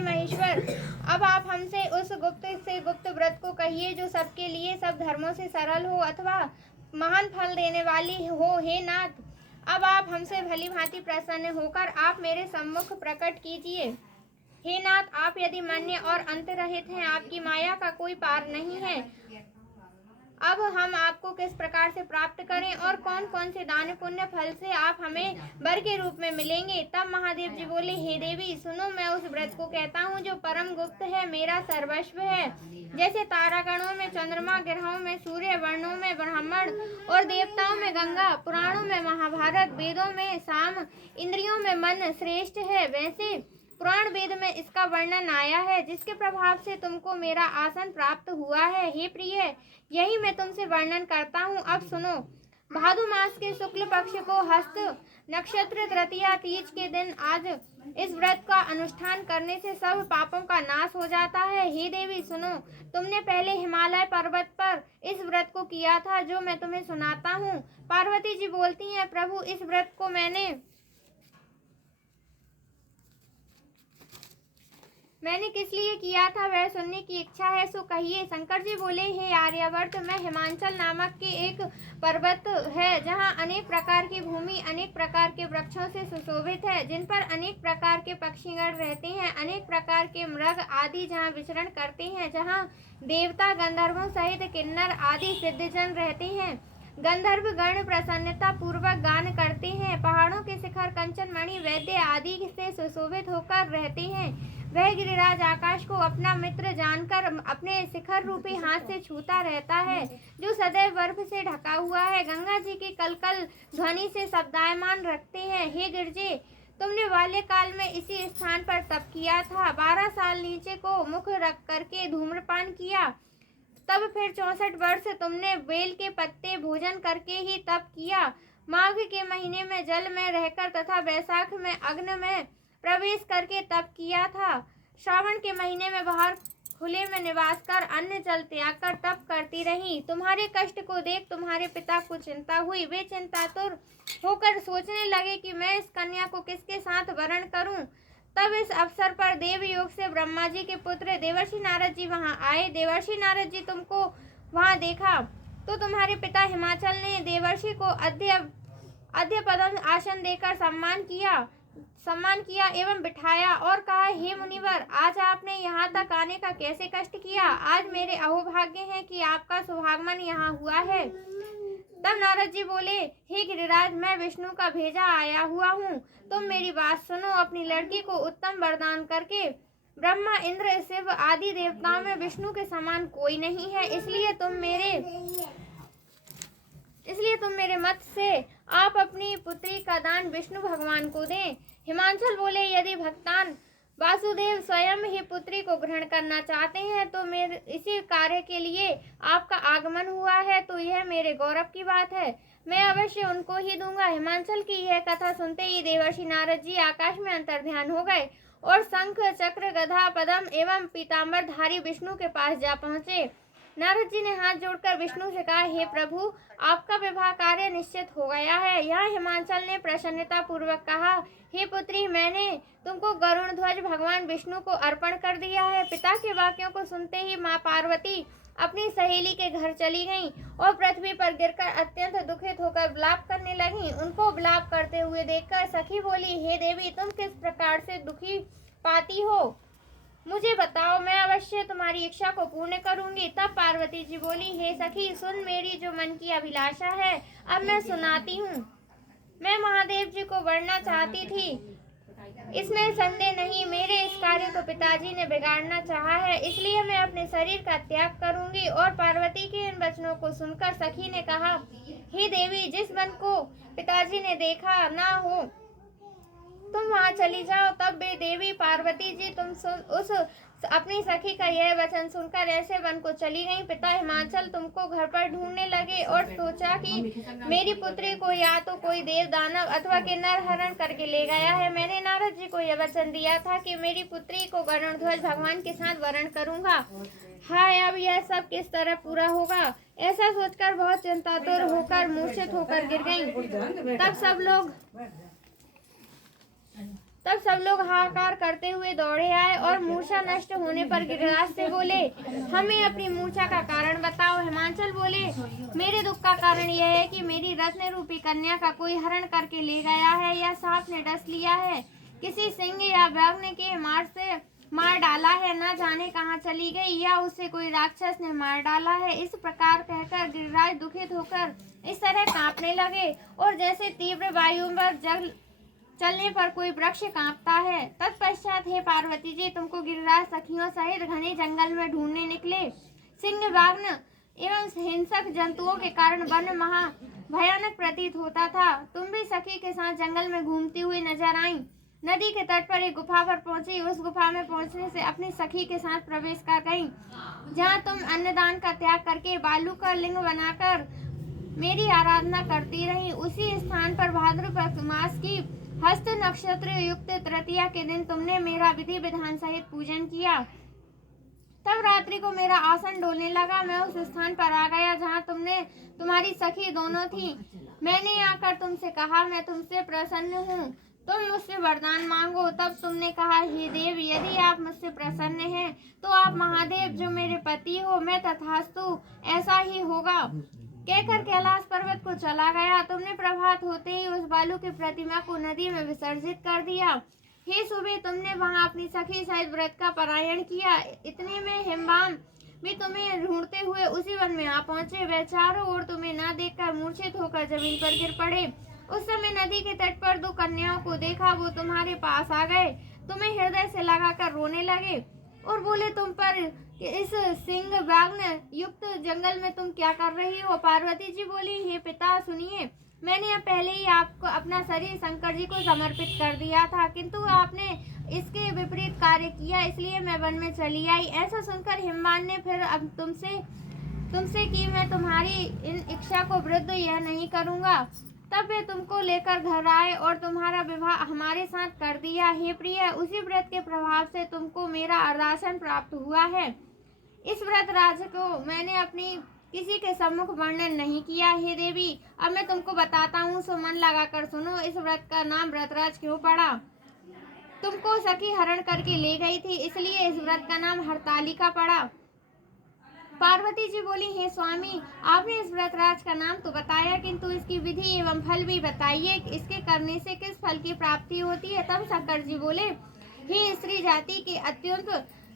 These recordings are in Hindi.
हे महेश्वर, अब आप हमसे उस गुप्त से गुप्त व्रत को कहिए जो सबके लिए सब धर्मों से सरल हो अथवा महान फल देने वाली हो। हे नाथ, अब आप हमसे भली भांति प्रसन्न होकर आप मेरे सम्मुख प्रकट कीजिए। हे नाथ, आप यदि मान्य और अंतरहित हैं, आपकी माया का कोई पार नहीं है। अब हम आपको किस प्रकार से प्राप्त करें और कौन कौन से दान पुण्य फल से आप हमें वर के रूप में मिलेंगे। तब महादेव जी बोले, हे देवी सुनो, मैं उस व्रत को कहता हूँ जो परम गुप्त है, मेरा सर्वस्व है। जैसे तारागणों में चंद्रमा, ग्रहों में सूर्य, वर्णों में ब्राह्मण और देवताओं में गंगा, पुराणों में महाभारत, वेदों में साम, इंद्रियों में मन श्रेष्ठ है, वैसे पुराण वेद में इसका वर्णन आया है, जिसके प्रभाव से तुमको मेरा आसन प्राप्त हुआ है। हे प्रिय, यही मैं तुमसे वर्णन करता हूँ। अब सुनो। भादु मास के शुक्ल पक्ष को हस्त नक्षत्र तृतीया तीज के दिन आज इस व्रत का अनुष्ठान करने से सब पापों का नाश हो जाता है। हे देवी सुनो, तुमने पहले हिमालय पर्वत पर इस व्रत को किया था, जो मैं तुम्हें सुनाता हूँ। पार्वती जी बोलती हैं, प्रभु इस व्रत को मैंने किस लिए किया था, वह सुनने की इच्छा है, सो कहिए। शंकर जी बोले, हे आर्यावर्त, मैं हिमांचल नामक के एक पर्वत है, जहाँ अनेक प्रकार की भूमि अनेक प्रकार के वृक्षों से सुशोभित है, जिन पर अनेक प्रकार के पक्षीगण रहते हैं, अनेक प्रकार के मृग आदि जहाँ विचरण करते हैं, जहाँ देवता गंधर्वों सहित किन्नर आदि सिद्धजन रहते हैं। गंधर्व गण प्रसन्नता पूर्वक गान करते हैं। पहाड़ों के शिखर कंचन मणि वैद्य आदि से सुशोभित होकर रहते हैं। वह गिरिराज आकाश को अपना मित्र जानकर अपने शिखर रूपी हाथ से छूता रहता है, जो सदैव बर्फ से ढका हुआ है। गंगा जी की कलकल ध्वनि से शब्दायमान रखते हैं। हे गिरजे, तुमने बाल्यकाल में इसी स्थान पर तप किया था। 12 साल नीचे को मुख रख करके धूम्रपान किया, तब फिर 64 वर्ष तुमने बेल के पत्ते भोजन करके ही तप किया। माघ के महीने में जल में रहकर तथा वैशाख में अग्नि में प्रवेश करके तप किया था। श्रावण के महीने में बाहर खुले में निवास कर अन्न जल त्याग कर तप करती रही। तुम्हारे कष्ट को देख तुम्हारे पिता को चिंता हुई। वे चिंतातुर होकर सोचने लगे कि मैं इस कन्या को किसके साथ वरण करूं। तब इस अवसर पर देव योग से ब्रह्मा जी के पुत्र देवर्षि नारद जी वहां आए। देवर्षि नारद जी तुमको वहां देखा तो तुम्हारे पिता हिमाचल ने देवर्षि को अद्य पदम आसन देकर सम्मान किया एवं बिठाया और कहा, हे मुनिवर, आज आपने यहाँ तक आने का कैसे कष्ट किया। आज मेरे अहोभाग्य है कि आपका सुहागमन यहाँ हुआ है। तब नारद जी बोले, हे गिरिराज, मैं विष्णु का भेजा आया हुआ हूँ। तुम मेरी बात सुनो। अपनी लड़की को उत्तम वरदान करके ब्रह्मा, इंद्र, शिव आदि देवताओं में विष्णु के समान कोई नहीं है। इसलिए तुम मेरे मत से आप अपनी पुत्री का दान विष्णु भगवान को दें। हिमांचल बोले, यदि भक्तान वासुदेव स्वयं ही पुत्री को ग्रहण करना चाहते हैं तो मेरे इसी कार्य के लिए आपका आगमन हुआ है, तो यह मेरे गौरव की बात है। मैं अवश्य उनको ही दूंगा। हिमांचल की यह कथा सुनते ही देवर्षि नारद जी आकाश में अंतर्ध्यान हो गए और शंख, चक्र, गदा, पद्म एवं पीताम्बर धारी विष्णु के पास जा पहुंचे। नारद जी ने हाथ जोड़कर विष्णु से कहा, हे प्रभु, आपका विवाह कार्य निश्चित हो गया है। यहाँ हिमांचल ने प्रसन्नता पूर्वक कहा, हे पुत्री, मैंने तुमको गरुण ध्वज भगवान विष्णु को अर्पण कर दिया है। पिता के वाक्यों को सुनते ही माँ पार्वती अपनी सहेली के घर चली गईं और पृथ्वी पर गिरकर अत्यंत दुखित होकर विलाप करने लगीं। उनको विलाप करते हुए देखकर सखी बोली, हे देवी, तुम किस प्रकार से दुखी पाती हो, मुझे बताओ, मैं अवश्य तुम्हारी इच्छा को पूर्ण करूंगी। तब पार्वती जी बोली, हे सखी, सुन, मेरी जो मन की अभिलाषा है अब मैं सुनाती हूँ। मैं महादेव जी को वरना चाहती थी, इसमें संदेह नहीं। मेरे इस कार्य को पिताजी ने बिगाड़ना चाहा है, इसलिए मैं अपने शरीर का त्याग करूंगी। और पार्वती के इन वचनों को सुनकर सखी ने कहा, हे देवी, जिस वन को पिताजी ने देखा ना हो तुम वहां चली जाओ। तब वे देवी पार्वती जी उस अपनी सखी का यह वचन सुनकर ऐसे वन को चली गईं। पिता हिमाचल तुमको घर पर ढूंढने लगे और सोचा कि मेरी पुत्री को या तो कोई देव, दानव अथवा किन्नर हरण करके ले गया है। मैंने नारद जी को यह वचन दिया था कि मेरी पुत्री को गरुण ध्वज भगवान के साथ वरण करूंगा। हाय, अब यह सब किस तरह पूरा होगा। ऐसा सोचकर बहुत चिंतातुर होकर मूर्छित होकर गिर गईं। तब सब लोग तब सब लोग हाहाकार करते हुए दौड़े आए और मूर्छा नष्ट होने पर गिरिराज से बोले, हमें अपनी मूर्छा का कारण बताओ। हिमांचल बोले, मेरे दुख का कारण यह है कि मेरी रत्न रूपी कन्या का कोई हरण करके ले गया है, या सांप ने डस लिया है, किसी सिंह या व्याघ्र के मार से मार डाला है, न जाने कहाँ चली गई, या उसे कोई राक्षस ने मार डाला है। इस प्रकार कहकर गिरिराज दुखित होकर इस तरह कांपने लगे, और जैसे तीव्र वायु पर जल चलने पर कोई वृक्ष कांपता है। तत्पश्चात हे पार्वती जी, तुमको गिरिराज सखियों सहित घने जंगल में ढूंढने निकले। सिंह, व्याघ्र एवं हिंसक जंतुओं के कारण वन महा भयानक प्रतीत होता था। तुम भी सखी के साथ जंगल में घूमती हुई नजर आई। नदी के तट पर एक गुफा पर पहुंची। उस गुफा में पहुंचने से अपनी सखी के साथ प्रवेश कर गई, जहाँ तुम अन्नदान का त्याग करके बालू का लिंग बनाकर मेरी आराधना करती रही। उसी स्थान पर भाद्रपद मास की हस्त नक्षत्र युक्त तृतीया के दिन तुमने मेरा विधि विधान सहित पूजन किया। तब रात्रि को मेरा आसन डोलने लगा। मैं उस स्थान पर आ गया जहाँ तुम्हारी सखी दोनों थी। मैंने आकर तुमसे कहा, मैं तुमसे प्रसन्न हूँ, तुम मुझसे वरदान मांगो। तब तुमने कहा, हे देव, यदि आप मुझसे प्रसन्न हैं तो आप महादेव जो मेरे पति हो। मैं तथास्तु, ऐसा ही होगा कहकर कैलाश पर्वत को चला गया। तुमने प्रभात होते ही उस बालू की प्रतिमा को नदी में विसर्जित कर दिया। हे सुबह, तुमने वहां अपनी सखी सहित व्रत का पारायण किया। इतने में हिमवान भी तुम्हें ढूंढते हुए उसी वन में आ पहुंचे। वे चारों ओर तुम्हें न देखकर मूर्छित होकर जमीन पर गिर पड़े। उस समय नदी के तट पर दो कन्याओं को देखा। वो तुम्हारे पास आ गए, तुम्हें हृदय से लगाकर रोने लगे और बोले, तुम पर इस सिंह व्याघ्र युक्त जंगल में तुम क्या कर रही हो। पार्वती जी बोली, हे पिता, सुनिए, मैंने पहले ही आपको अपना शरीर शंकर जी को समर्पित कर दिया था, किंतु आपने इसके विपरीत कार्य किया, इसलिए मैं वन में चली आई। ऐसा सुनकर हिमवान ने फिर अब तुमसे कि मैं तुम्हारी इन इच्छा को वृद्ध यह नहीं करूंगा। तब वे तुमको लेकर घर आए और तुम्हारा विवाह हमारे साथ कर दिया। हे प्रिय, उसी व्रत के प्रभाव से तुमको मेरा अर्दासन प्राप्त हुआ है। इस व्रत राज को मैंने अपनी किसी के सम्मुख वर्णन नहीं किया। हे देवी, अब मैं तुमको बताता हूँ, सो मन लगाकर सुनो। इस व्रत का नाम व्रतराज क्यों पड़ा? तुमको सखी हरण करके ले गई थी, इसलिए इस व्रत का नाम हरतालिका पड़ा। पार्वती जी बोली, हे स्वामी, आपने इस व्रतराज का नाम तो बताया, किंतु इसकी विधि एवं फल भी बताइए। इसके करने से किस फल की प्राप्ति होती है? तब शंकर जी बोले, हे स्त्री जाति के अत्यंत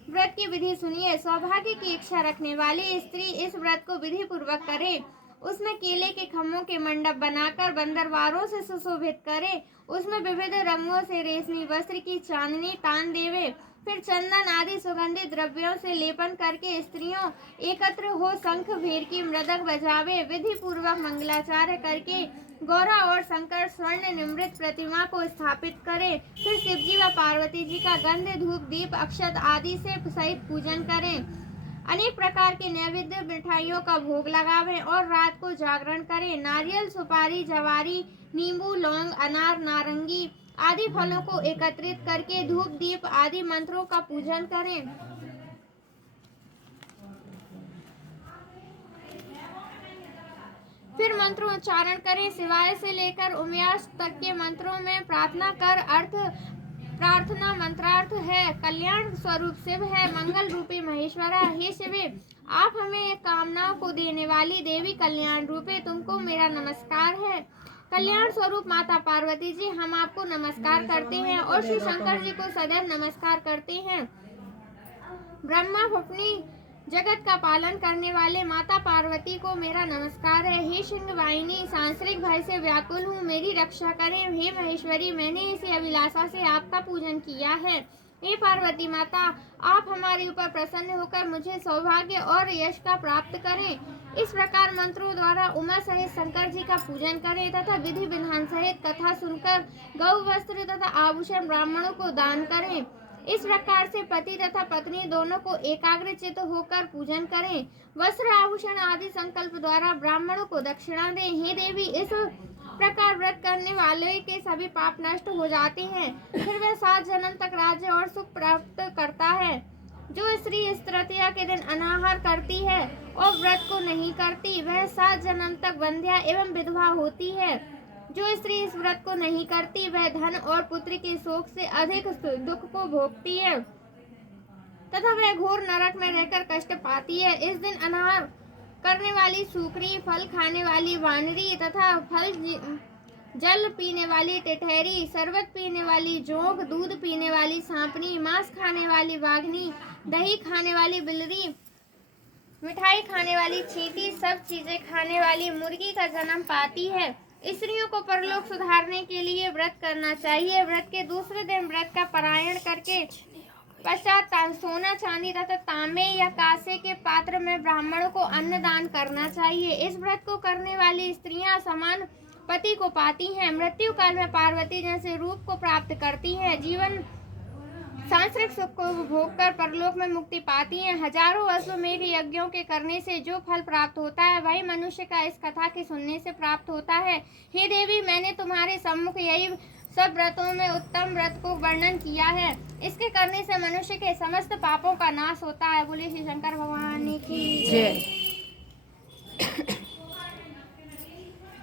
व्रत की विधि सुनिए। सौभाग्य की इच्छा रखने वाली स्त्री इस व्रत को विधि पूर्वक करे। उसमें केले के खम्भों के मंडप बनाकर बंदरवारों से सुशोभित करे। उसमें विविध रंगों से रेशमी वस्त्र की चांदनी तान देवे। फिर चंदन आदि सुगंधित द्रव्यों से लेपन करके स्त्रियों एकत्र हो शंख भेर की मृदंग बजावे। विधि पूर्वक मंगलाचार्य करके गौरा और शंकर स्वर्ण निमृत प्रतिमा को स्थापित करे। फिर शिवजी व पार्वती जी का गंध धूप दीप अक्षत आदि से सहित पूजन करें। अनेक प्रकार के नैवेद्य मिठाइयों का भोग लगावें और रात को जागरण करें। नारियल, सुपारी, जवारी, नींबू, लौंग, अनार, नारंगी आदि फलों को एकत्रित करके धूप दीप आदि मंत्रों का पूजन करें। फिर मंत्रोच्चारण करें। शिवाय से लेकर उम्यास तक के मंत्रों में प्रार्थना कर प्रार्थना मंत्रार्थ है। कल्याण स्वरूप शिव है, मंगल रूपी महेश्वरा। हे शिवे, आप हमें कामनाओं को देने वाली देवी कल्याण रूपे, तुमको मेरा नमस्कार है। कल्याण स्वरूप माता पार्वती जी, हम आपको नमस्कार करते हैं और श्री शंकर जी को सदैव नमस्कार करते हैं। ब्रह्मा फुफनी जगत का पालन करने वाले माता पार्वती को मेरा नमस्कार है। हे सिंह वाहिनी, सांसारिक भय से व्याकुल हूँ, मेरी रक्षा करें। हे महेश्वरी, मैंने इसी अभिलाषा से आपका पूजन किया है। हे पार्वती माता, आप हमारे ऊपर प्रसन्न होकर मुझे सौभाग्य और यश का प्राप्त करें। इस प्रकार मंत्रों द्वारा उमा सहित शंकर जी का पूजन करें तथा विधि विधान सहित कथा सुनकर गौ वस्त्र तथा आभूषण ब्राह्मणों को दान करें। इस प्रकार से पति तथा पत्नी दोनों को एकाग्रचित्त होकर पूजन करें। वस्त्र आभूषण आदि संकल्प द्वारा ब्राह्मणों को दक्षिणा दें। हे देवी, इस प्रकार व्रत करने वाले के सभी पाप नष्ट हो जाते हैं। फिर वह 7 जन्म तक राज्य और सुख प्राप्त करता है। जो स्त्री इस तृतीया के दिन अनाहार करती है और व्रत को नहीं करती, वह 7 जन्म तक बंध्या एवं विधवा होती है। जो स्त्री इस व्रत को नहीं करती वह धन और पुत्र के शोक से अधिक दुख को भोगती है तथा वह घोर नरक में रहकर कष्ट पाती है। इस दिन अनाहार करने वाली सूकरी, फल खाने वाली वानरी तथा जल पीने वाली टिटहरी, शरबत पीने वाली जोंक, दूध पीने वाली सांपनी, मांस खाने वाली बाघनी, दही खाने वाली बिलरी, मिठाई खाने वाली चींटी, सब चीजें खाने वाली मुर्गी का जन्म पाती है। स्त्रियों को परलोक सुधारने के लिए व्रत करना चाहिए। व्रत के दूसरे दिन व्रत का पारायण करके पश्चात सोना, चांदी तथा तांबे या कांसे के पात्र में ब्राह्मणों को अन्न दान करना चाहिए। इस व्रत को करने वाली स्त्रियां समान पति को पाती हैं, मृत्यु काल में पार्वती जैसे रूप को प्राप्त करती हैं, जीवन सांसारिक सुख को भोगकर परलोक में मुक्ति पाती हैं। हजारों अश्वमेध यज्ञों के करने से जो फल प्राप्त होता है वही मनुष्य का इस कथा के सुनने से प्राप्त होता है। हे देवी, मैंने तुम्हारे सम्मुख यही सब व्रतों में उत्तम व्रत को वर्णन किया है। इसके करने से मनुष्य के समस्त पापों का नाश होता है। बोले श्री शंकर भगवान की जय।